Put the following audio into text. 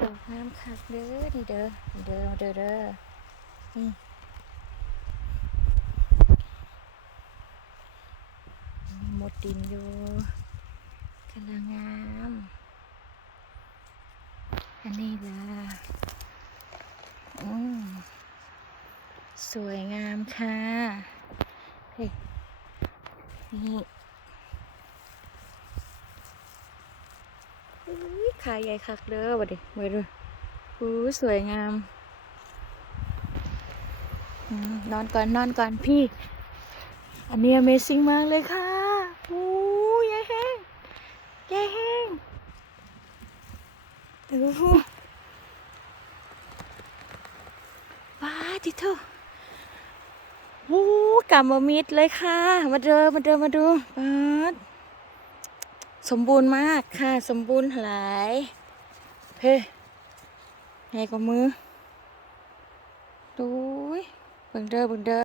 ดอกงามคักเด้อนี่เด้อนี่เด้อเด้อเด้อนี่หมดดินอยู่กำลังงาม อันนี้ล่ะอืมสวยงามค่ะเฮ้ยนี่ อุ้ยาใหญ่คักเด้อบัดดิเว้ยดูอู้สวยงามนอนก่อนนอนก่อนพี่ อันนี้ Amazing มากเลยค่ะอู้ยายแห้งยายแห้งดูว้าทิเถอะวู้กำมามิดเลยค่ะ มาเดินมาเดินมาดูป๊าด สมบูรณ์มากค่ะ สมบูรณ์หลายเพ่ไงก็มือดูยเบิ่งเด้อเบิ่งเด้อ